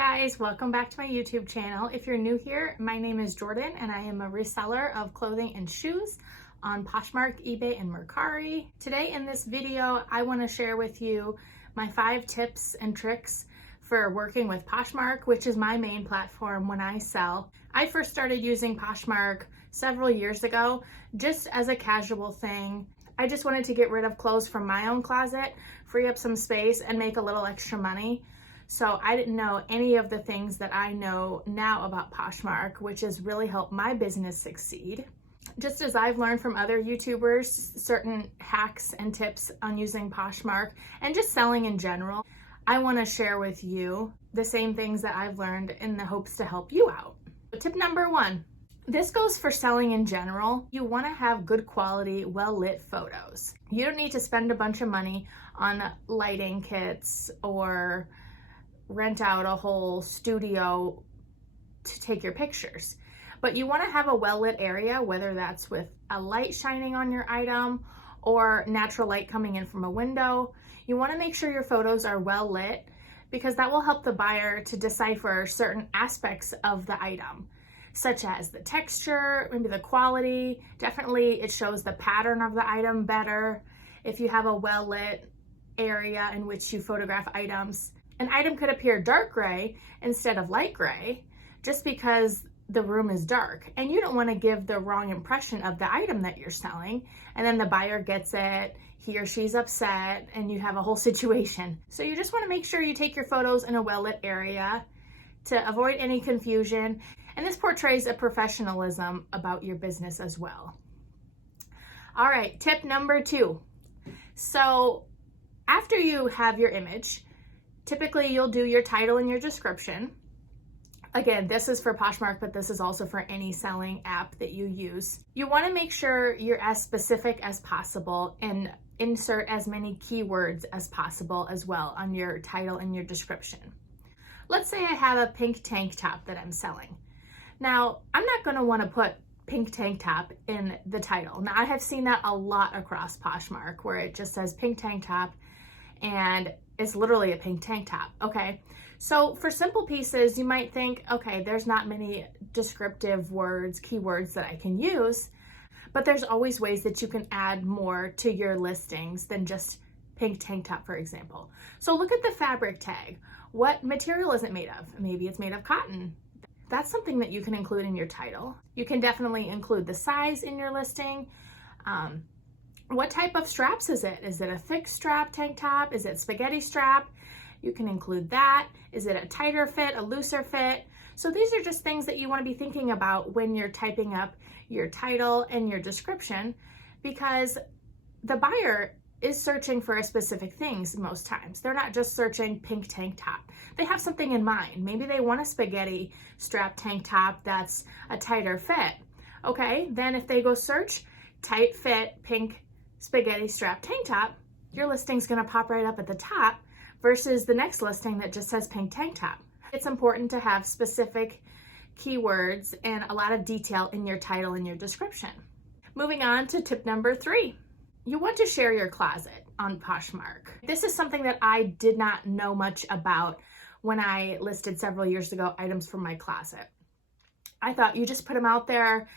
guys, welcome back to my YouTube channel. If you're new here, my name is Jordan and I am a reseller of clothing and shoes on Poshmark, eBay, and Mercari. Today in this video, I want to share with you my 5 tips and tricks for working with Poshmark, which is my main platform when I sell. I first started using Poshmark several years ago, just as a casual thing. I just wanted to get rid of clothes from my own closet, free up some space, and make a little extra money. So I didn't know any of the things that I know now about Poshmark, which has really helped my business succeed. Just as I've learned from other YouTubers, certain hacks and tips on using Poshmark and just selling in general, I want to share with you the same things that I've learned in the hopes to help you out. Tip number 1. This goes for selling in general. You want to have good quality, well-lit photos. You don't need to spend a bunch of money on lighting kits or rent out a whole studio to take your pictures. But you want to have a well-lit area, whether that's with a light shining on your item or natural light coming in from a window. You want to make sure your photos are well lit because that will help the buyer to decipher certain aspects of the item, such as the texture, maybe the quality. Definitely it shows the pattern of the item better if you have a well-lit area in which you photograph items. An item could appear dark gray instead of light gray just because the room is dark, and you don't want to give the wrong impression of the item that you're selling, and then the buyer gets it, he or she's upset, and you have a whole situation. So you just want to make sure you take your photos in a well-lit area to avoid any confusion, and this portrays a professionalism about your business as well. All right, tip number 2. So after you have your image, typically you'll do your title and your description. Again, this is for Poshmark, but this is also for any selling app that you use. You want to make sure you're as specific as possible and insert as many keywords as possible as well on your title and your description. Let's say I have a pink tank top that I'm selling. Now, I'm not going to want to put pink tank top in the title. Now, I have seen that a lot across Poshmark where it just says pink tank top and it's literally a pink tank top. Okay, so for simple pieces, you might think, okay, there's not many descriptive words, keywords that I can use, but there's always ways that you can add more to your listings than just pink tank top, for example. So look at the fabric tag. What material is it made of? Maybe it's made of cotton. That's something that you can include in your title. You can definitely include the size in your listing. What type of straps is it? Is it a thick strap tank top? Is it spaghetti strap? You can include that. Is it a tighter fit, a looser fit? So these are just things that you want to be thinking about when you're typing up your title and your description, because the buyer is searching for a specific things most times. They're not just searching pink tank top. They have something in mind. Maybe they want a spaghetti strap tank top that's a tighter fit. Okay, then if they go search tight fit pink spaghetti strap tank top, your listing's going to pop right up at the top versus the next listing that just says pink tank top. It's important to have specific keywords and a lot of detail in your title and your description. Moving on to tip number 3. You want to share your closet on Poshmark. This is something that I did not know much about when I listed several years ago items from my closet. I thought you just put them out there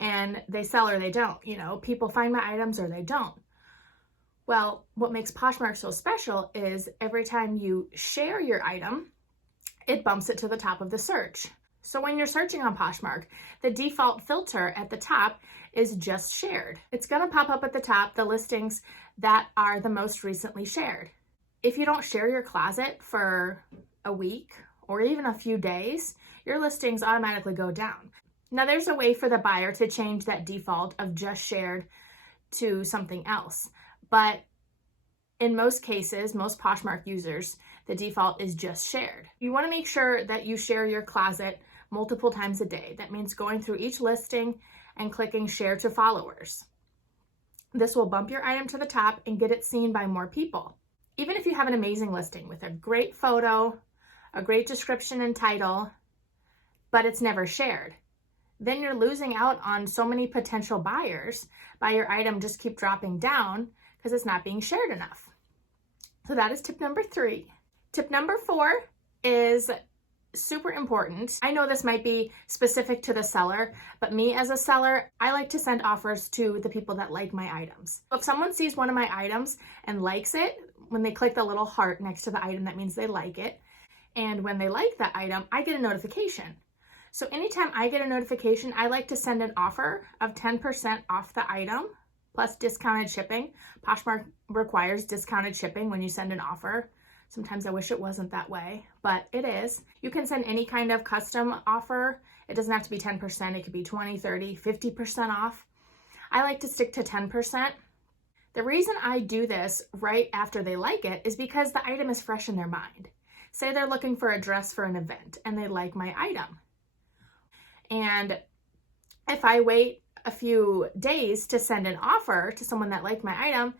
and they sell or they don't. You know, people find my items or they don't. Well, what makes Poshmark so special is every time you share your item, it bumps it to the top of the search. So when you're searching on Poshmark, the default filter at the top is just shared. It's going to pop up at the top the listings that are the most recently shared. If you don't share your closet for a week or even a few days, your listings automatically go down. Now there's a way for the buyer to change that default of just shared to something else. But in most cases, most Poshmark users, the default is just shared. You want to make sure that you share your closet multiple times a day. That means going through each listing and clicking share to followers. This will bump your item to the top and get it seen by more people. Even if you have an amazing listing with a great photo, a great description and title, but it's never shared, then you're losing out on so many potential buyers by your item just keep dropping down because it's not being shared enough. So that is tip number 3. Tip number 4 is super important. I know this might be specific to the seller, but me as a seller, I like to send offers to the people that like my items. If someone sees one of my items and likes it, when they click the little heart next to the item, that means they like it. And when they like that item, I get a notification. So anytime I get a notification, I like to send an offer of 10% off the item plus discounted shipping. Poshmark requires discounted shipping when you send an offer. Sometimes I wish it wasn't that way, but it is. You can send any kind of custom offer. It doesn't have to be 10%. It could be 20, 30, 50% off. I like to stick to 10%. The reason I do this right after they like it is because the item is fresh in their mind. Say they're looking for a dress for an event and they like my item. And if I wait a few days to send an offer to someone that liked my item,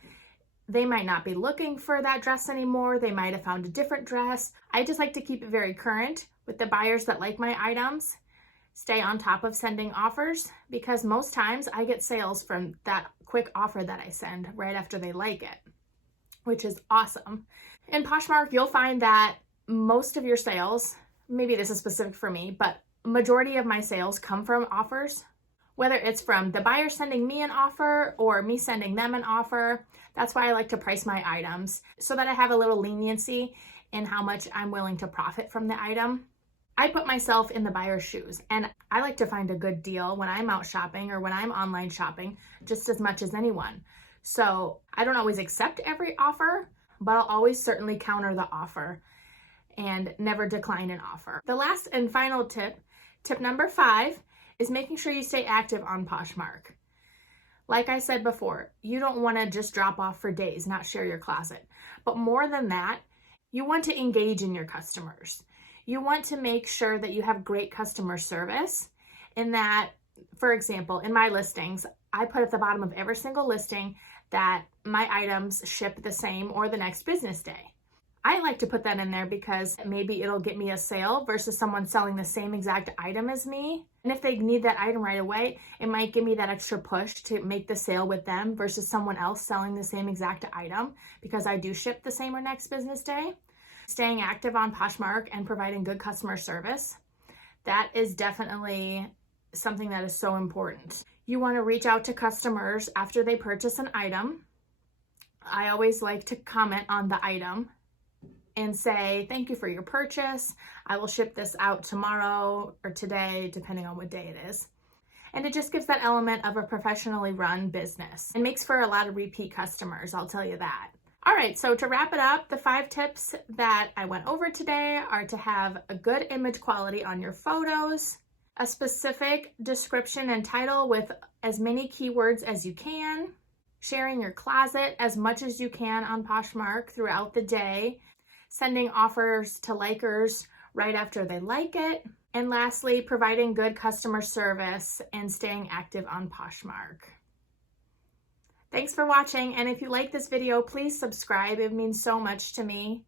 they might not be looking for that dress anymore. They might have found a different dress. I just like to keep it very current with the buyers that like my items. Stay on top of sending offers because most times I get sales from that quick offer that I send right after they like it, which is awesome. In Poshmark, you'll find that most of your sales, maybe this is specific for me, but majority of my sales come from offers, whether it's from the buyer sending me an offer or me sending them an offer. That's why I like to price my items so that I have a little leniency in how much I'm willing to profit from the item. I put myself in the buyer's shoes and I like to find a good deal when I'm out shopping or when I'm online shopping just as much as anyone. So I don't always accept every offer, but I'll always certainly counter the offer and never decline an offer. The last and final tip number 5, is making sure you stay active on Poshmark. Like I said before, you don't want to just drop off for days, not share your closet. But more than that, you want to engage in your customers. You want to make sure that you have great customer service in that, for example, in my listings, I put at the bottom of every single listing that my items ship the same or the next business day. I like to put that in there because maybe it'll get me a sale versus someone selling the same exact item as me. And if they need that item right away, it might give me that extra push to make the sale with them versus someone else selling the same exact item because I do ship the same or next business day. Staying active on Poshmark and providing good customer service, that is definitely something that is so important. You want to reach out to customers after they purchase an item. I always like to comment on the item and say, thank you for your purchase. I will ship this out tomorrow or today, depending on what day it is. And it just gives that element of a professionally run business. It makes for a lot of repeat customers, I'll tell you that. All right, so to wrap it up, the 5 tips that I went over today are to have a good image quality on your photos, a specific description and title with as many keywords as you can, sharing your closet as much as you can on Poshmark throughout the day, sending offers to likers right after they like it, and lastly, providing good customer service and staying active on Poshmark. Thanks for watching, and if you like this video, please subscribe. It means so much to me.